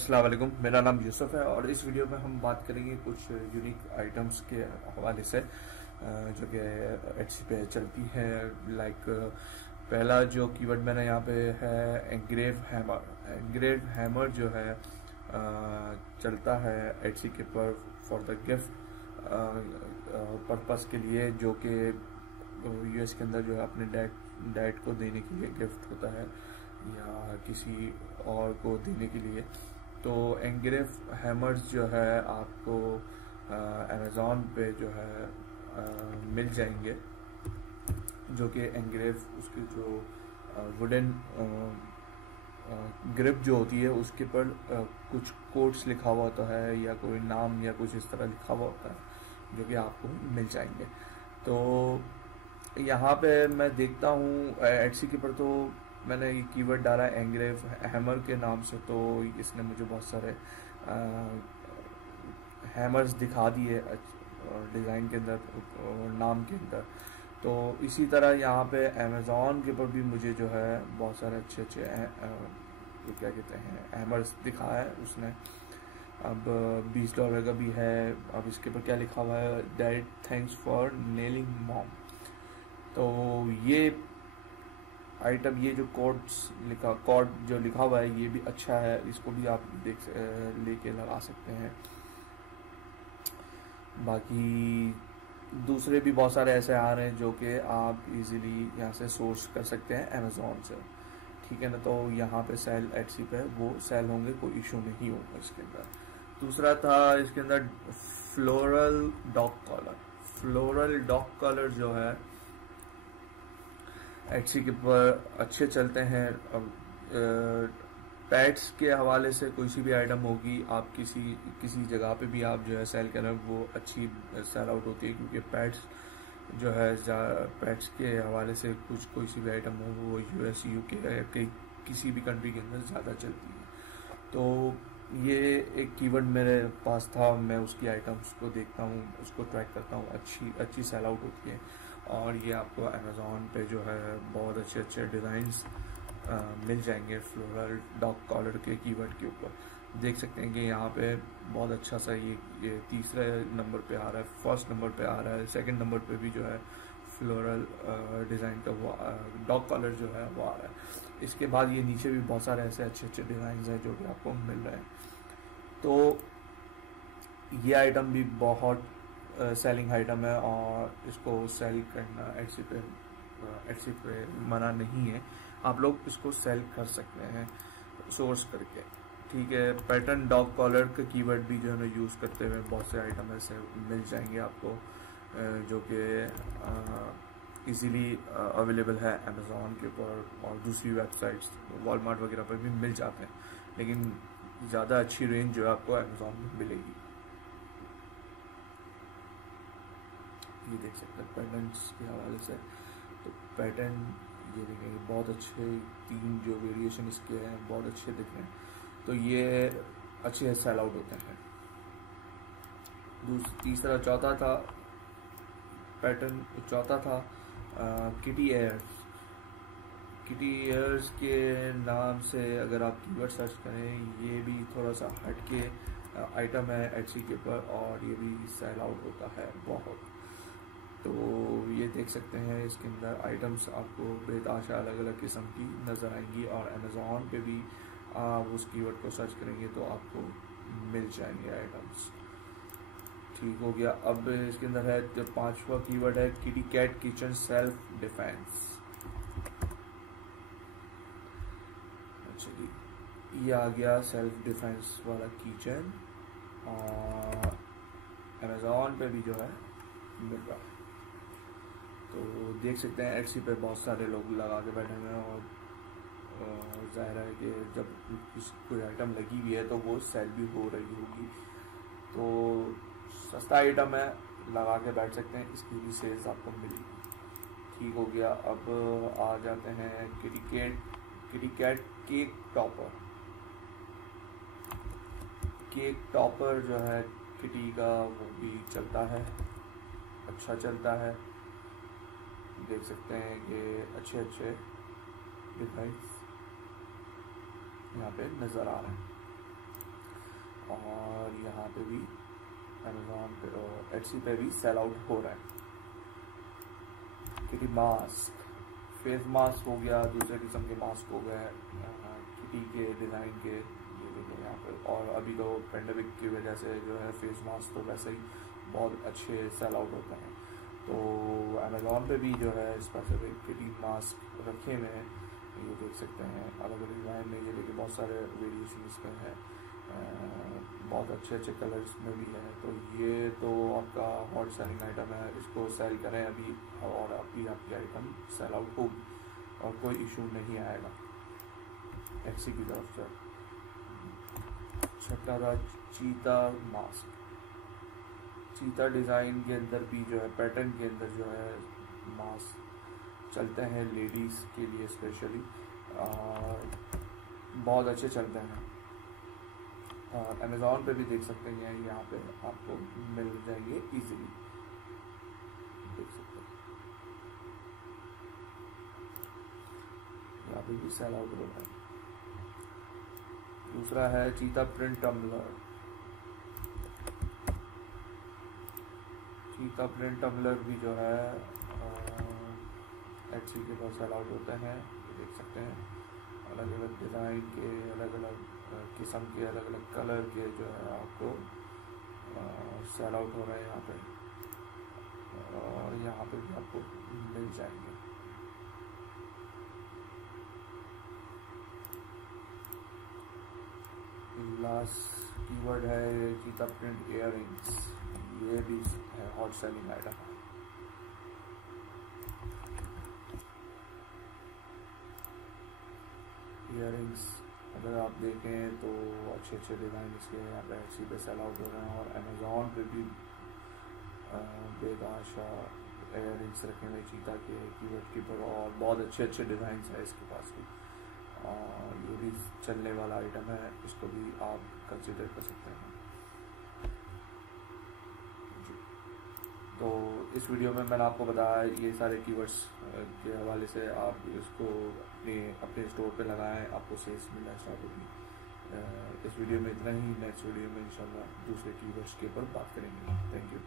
अस्सलाम वालेकुम, मेरा नाम यूसुफ है और इस वीडियो में हम बात करेंगे कुछ यूनिक आइटम्स के हवाले से जो कि एटसी पे चलती है। लाइक पहला जो कीवर्ड मैंने यहाँ पे है एंग्रेव हैमर। एंग्रेव हैमर जो है चलता है एटसी के पर फॉर द गिफ्ट पर्पस के लिए, जो कि यूएस के अंदर जो है अपने डैड को देने के लिए गिफ्ट होता है या किसी और को देने के लिए। तो एंग्रेव हैमर्स जो है आपको अमेज़ॉन पे जो है मिल जाएंगे, जो कि एंग्रेव उसकी जो वुडन ग्रिप जो होती है उसके पर कुछ कोट्स लिखा हुआ होता है या कोई नाम या कुछ इस तरह लिखा हुआ होता है, जो कि आपको मिल जाएंगे। तो यहाँ पे मैं देखता हूँ एटसी के पर, तो मैंने ये कीवर्ड डाला एंग्रेव हैमर के नाम से, तो इसने मुझे बहुत सारे हैमर्स दिखा दिए डिज़ाइन के अंदर और नाम के अंदर। तो इसी तरह यहाँ पे अमेज़ॉन के ऊपर भी मुझे जो है बहुत सारे अच्छे क्या कहते हैं हैमर्स दिखाया है उसने। अब $20 का भी है। अब इसके ऊपर क्या लिखा हुआ है, dad thanks for nailing mom. तो ये आइटम, ये जो कोड जो लिखा हुआ है ये भी अच्छा है, इसको भी आप लेके लगा सकते हैं। बाकी दूसरे भी बहुत सारे ऐसे आ रहे हैं जो कि आप इजीली यहाँ से सोर्स कर सकते हैं अमेज़ॉन से, ठीक है ना। तो यहाँ पे सेल एटसी पे वो सेल होंगे, कोई इशू नहीं होगा इसके अंदर। दूसरा था इसके अंदर floral dog collar. Floral dog collar जो है एटसी के ऊपर अच्छे चलते हैं। अब पैट्स के हवाले से कोई सी भी आइटम होगी, आप किसी जगह पे भी आप जो है सेल करें वो अच्छी सेल आउट होती है, क्योंकि पैट्स जो है पैट्स के हवाले से कोई सी भी आइटम हो, वो यूएस यूके किसी भी कंट्री के अंदर ज़्यादा चलती है। तो ये एक कीवर्ड मेरे पास था, मैं उसकी आइटम्स को देखता हूँ, उसको ट्रैक करता हूँ, अच्छी सेल आउट होती है। और ये आपको अमेज़ॉन पे जो है बहुत अच्छे डिज़ाइंस मिल जाएंगे फ्लोरल डॉग कॉलर के कीवर्ड के ऊपर। देख सकते हैं कि यहाँ पे बहुत अच्छा सा ये तीसरे नंबर पे आ रहा है, फर्स्ट नंबर पे आ रहा है, सेकंड नंबर पे भी जो है फ्लोरल डिज़ाइन का वो डॉग कॉलर जो है वो आ रहा है। इसके बाद ये नीचे भी बहुत सारे ऐसे अच्छे डिज़ाइन हैं जो कि आपको मिल रहे हैं। तो ये आइटम भी बहुत सेलिंग आइटम है और इसको सेल करना एटसी पे मना नहीं है, आप लोग इसको सेल कर सकते हैं सोर्स करके, ठीक है। पैटर्न डॉग कॉलर का कीवर्ड भी जो है ना यूज़ करते हुए बहुत से आइटम ऐसे मिल जाएंगे आपको, जो कि इजीली अवेलेबल है अमेज़ॉन के ऊपर और दूसरी वेबसाइट्स वॉलमार्ट वगैरह पर भी मिल जाते हैं, लेकिन ज़्यादा अच्छी रेंज जो है आपको अमेज़ॉन में मिलेगी। ये देख सकते हैं पैटर्न्स के हवाले से, तो पैटर्न ये देखेंगे बहुत अच्छे, 3 जो वेरिएशन इसके हैं बहुत अच्छे दिख रहे हैं। तो ये अच्छे सेल आउट होते हैं। चौथा था पैटर्न, चौथा था किटी एयर्स। किटी एयर्स के नाम से अगर आप कीवर्ड सर्च करें, ये भी थोड़ा सा हटके आइटम है एटसी के ऊपर और ये भी सेल आउट होता है बहुत। तो ये देख सकते हैं इसके अंदर आइटम्स आपको बेताशा अलग अलग किस्म की नज़र आएंगी और अमेज़ॉन पे भी आप उस कीवर्ड को सर्च करेंगे तो आपको मिल जाएंगे आइटम्स, ठीक हो गया। अब इसके अंदर है तो 5वां कीवर्ड है kitty cat kitchen self defence. अच्छा जी, ये आ गया सेल्फ डिफेंस वाला किचन और अमेज़ॉन पे भी जो है मिल रहा है। तो देख सकते हैं एटसी पे बहुत सारे लोग लगा के बैठे हुए हैं और जाहिर है कि जब कोई आइटम लगी हुई है तो वो सेल भी हो रही होगी। तो सस्ता आइटम है, लगा के बैठ सकते हैं, इसकी भी सेल्स आपको मिलेगी, ठीक हो गया। अब आ जाते हैं kitty cat cake topper. Cake topper जो है किटी का वो भी चलता है, अच्छा चलता है। देख सकते हैं कि अच्छे डिज़ाइंस यहाँ पे नज़र आ रहे हैं। और यहाँ पे भी अमेजोन पे एटसी पे भी सेल आउट हो रहा है। किटी मास्क, फेस मास्क हो गया, दूसरे किस्म के मास्क हो गए किटी के डिज़ाइन के, ये देखिए यहाँ पे। और अभी तो पेंडेमिक की वजह से जो है फेस मास्क तो वैसे ही बहुत अच्छे सेल आउट होते हैं। तो अमेज़ॉन पे भी जो है स्पेसिफिक किटी मास्क रखे हुए हैं, ये देख सकते हैं अलग अलग डिज़ाइन में। ये देखिए बहुत सारे वेरिएशन इसमें है, बहुत अच्छे अच्छे कलर्स में भी है। तो ये तो आपका हॉट सेलिंग आइटम है, इसको सेल करें अभी और अभी आपकी आइटम सेल आउट होगी और कोई इशू नहीं आएगा एक्सी की तरफ से। छठा था चीता मास्क। चीता डिज़ाइन के अंदर भी जो है पैटर्न के अंदर जो है मास्क चलते हैं लेडीज़ के लिए स्पेशली, बहुत अच्छे चलते हैं। अमेज़ॉन पे भी देख सकते हैं, यहाँ पे आपको मिल जाएंगे इजीली, देख सकते हैं यहाँ पे भी सेल आउट हो रहा है। दूसरा है चीता प्रिंट टम्बलर। चीता प्रिंट टम्बलर भी जो है एटसी के पास सेल आउट होते हैं, देख सकते हैं अलग अलग डिज़ाइन के, अलग अलग किस्म के, अलग अलग कलर के जो है आपको सेल आउट हो रहे हैं यहाँ पे, और यहाँ पे भी आपको मिल जाएंगे। लास्ट कीवर्ड है चीता प्रिंट इयररिंग्स, ये भी है हॉट सेलिंग आइटम। इयररिंग्स अगर आप देखें तो अच्छे अच्छे डिज़ाइन इसके यहाँ पे एटसी पे सेल आउट हो रहे हैं, और अमेज़ॉन पे भी बेदाशा इयररिंग्स रखे हुए चीता के कीवर्ड के ऊपर, और बहुत अच्छे अच्छे डिज़ाइन है इसके पास भी। ये भी चलने वाला आइटम है, इसको भी आप कंसिडर कर सकते हैं। तो इस वीडियो में मैंने आपको बताया ये सारे कीवर्ड्स के हवाले से आप इसको अपने स्टोर पे लगाएं, आपको सेल्स मिलना स्टार्ट होगी। इस वीडियो में इतना ही, नेक्स्ट वीडियो में इंशाल्लाह दूसरे कीवर्ड्स के ऊपर बात करेंगे। Thank you.